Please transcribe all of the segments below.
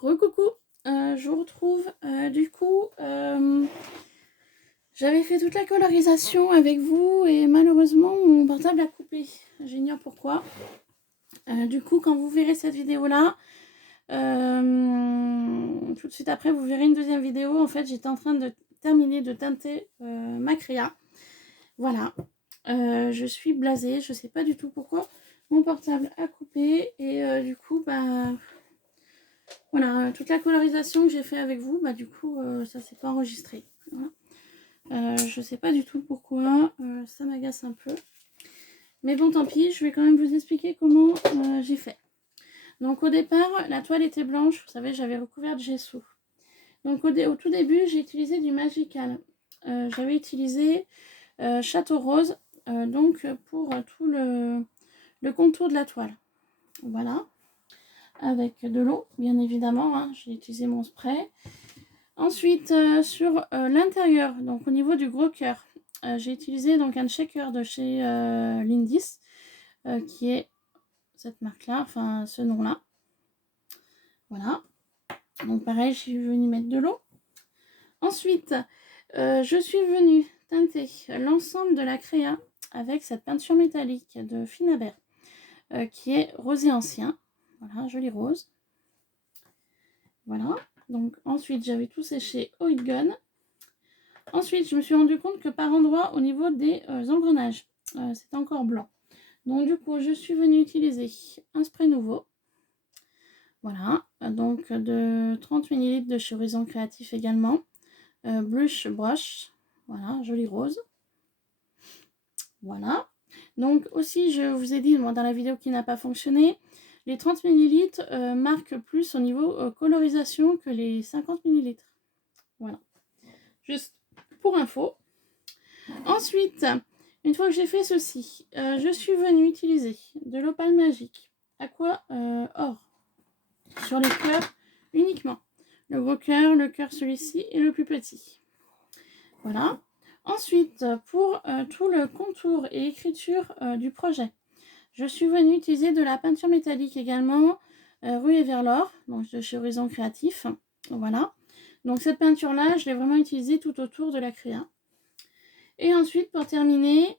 Recoucou, je vous retrouve. J'avais fait toute la colorisation avec vous et malheureusement mon portable a coupé. J'ignore pourquoi. Quand vous verrez cette vidéo-là, tout de suite après, vous verrez une deuxième vidéo. En fait, j'étais en train de terminer de teinter ma créa. Voilà. Je suis blasée, je sais pas du tout pourquoi mon portable a coupé et voilà, toute la colorisation que j'ai fait avec vous, ça s'est pas enregistré. Voilà. Je sais pas du tout pourquoi, ça m'agace un peu. Mais bon, tant pis, je vais quand même vous expliquer comment j'ai fait. Donc au départ, la toile était blanche, vous savez, j'avais recouvert de gesso. Donc au tout début, j'ai utilisé du Magical. J'avais utilisé Château Rose, pour tout le contour de la toile. Voilà. Avec de l'eau, bien évidemment, hein, j'ai utilisé mon spray. Ensuite, sur l'intérieur, donc au niveau du gros cœur, j'ai utilisé donc un shaker de chez Lindis, qui est cette marque-là, enfin ce nom-là. Voilà. Donc pareil, je suis venue mettre de l'eau. Ensuite, je suis venue teinter l'ensemble de la créa avec cette peinture métallique de Finaber, qui est rosé ancien. Voilà, joli rose. Voilà. Donc ensuite, j'avais tout séché au heat gun. Ensuite, je me suis rendu compte que par endroit, au niveau des engrenages, c'est encore blanc. Donc du coup, je suis venue utiliser un spray nouveau. Voilà, donc de 30 ml de chez Horizon Créatif également. Blush Brush, voilà, joli rose. Voilà. Donc aussi, je vous ai dit dans la vidéo qui n'a pas fonctionné, les 30 ml marquent plus au niveau colorisation que les 50 ml. Voilà. Juste pour info. Ensuite, une fois que j'ai fait ceci, je suis venue utiliser de l'opale magique Aqua Or sur les cœurs uniquement. Le gros cœur, le cœur celui-ci et le plus petit. Voilà. Ensuite, pour tout le contour et écriture du projet, je suis venue utiliser de la peinture métallique également, Ruée vers l'or, donc de chez Horizon Créatif. Voilà. Donc cette peinture-là, je l'ai vraiment utilisée tout autour de la créa. Et ensuite, pour terminer,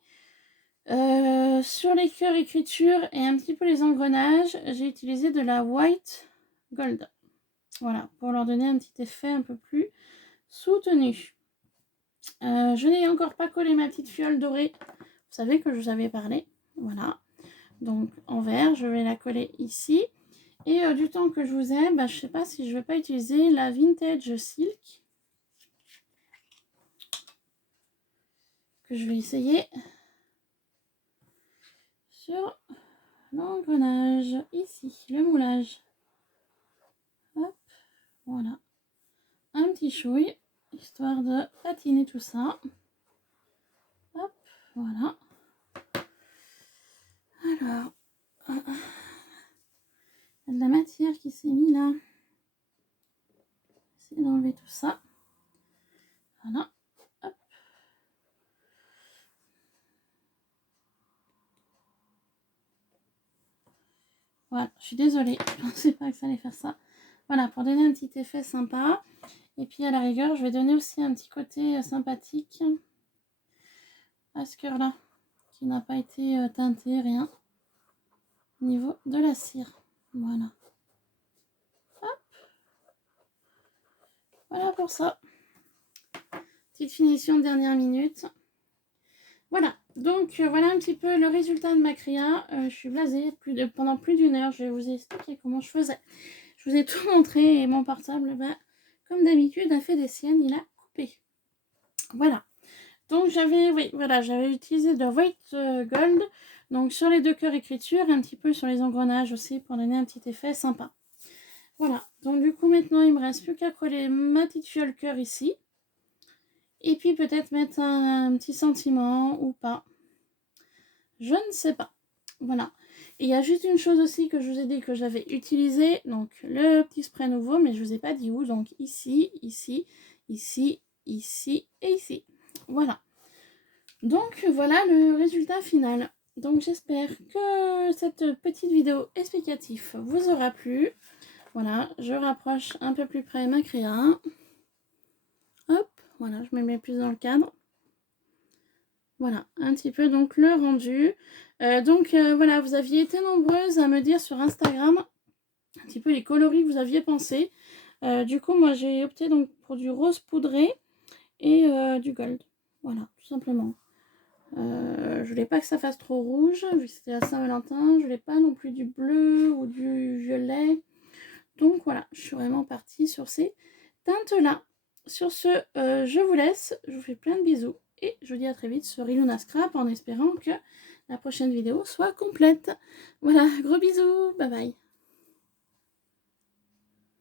sur les cœurs écriture et un petit peu les engrenages, j'ai utilisé de la white gold. Voilà, pour leur donner un petit effet un peu plus soutenu. Je n'ai encore pas collé ma petite fiole dorée. Vous savez que je vous avais parlé. Voilà. Donc en vert, je vais la coller ici. Et du temps que je vous ai, je ne sais pas si je ne vais pas utiliser la Vintage Silk. Que je vais essayer sur l'engrenage. Ici, le moulage. Hop, voilà. Un petit chouille, histoire de patiner tout ça. Hop, voilà. Alors, il y a de la matière qui s'est mise là. Essayer d'enlever tout ça. Voilà. Hop. Voilà, je suis désolée, je ne pensais pas que ça allait faire ça. Voilà, pour donner un petit effet sympa. Et puis à la rigueur, je vais donner aussi un petit côté sympathique à ce cœur-là, qui n'a pas été teinté, rien. Au niveau de la cire. Voilà. Hop. Voilà pour ça. Petite finition de dernière minute. Voilà, donc voilà un petit peu le résultat de ma créa. Je suis blasée pendant plus d'une heure. Je vais vous expliquer comment je faisais. Je vous ai tout montré et mon portable, comme d'habitude, a fait des siennes. Il a coupé. Voilà. Donc j'avais utilisé de white gold. Donc sur les deux cœurs écriture, un petit peu sur les engrenages aussi pour donner un petit effet sympa. Voilà. Donc du coup maintenant il me reste plus qu'à coller ma petite fiole cœur ici. Et puis peut-être mettre un petit sentiment ou pas. Je ne sais pas. Voilà. Et il y a juste une chose aussi que je vous ai dit que j'avais utilisé. Donc le petit spray nouveau, mais je ne vous ai pas dit où. Donc ici, ici, ici, ici et ici. Voilà. Donc voilà le résultat final. Donc j'espère que cette petite vidéo explicative vous aura plu. Voilà, je rapproche un peu plus près ma créa. Hop, voilà, je me mets plus dans le cadre. Voilà, un petit peu donc le rendu. Voilà, vous aviez été nombreuses à me dire sur Instagram un petit peu les coloris que vous aviez pensé. Du coup, moi j'ai opté donc pour du rose poudré et du gold. Voilà, tout simplement. Je voulais pas que ça fasse trop rouge, vu que c'était la Saint-Valentin. Je voulais pas non plus du bleu ou du violet. Donc voilà, je suis vraiment partie sur ces teintes-là. Sur ce, je vous laisse. Je vous fais plein de bisous. Et je vous dis à très vite sur Iluna Scrap en espérant que la prochaine vidéo soit complète. Voilà, gros bisous. Bye bye.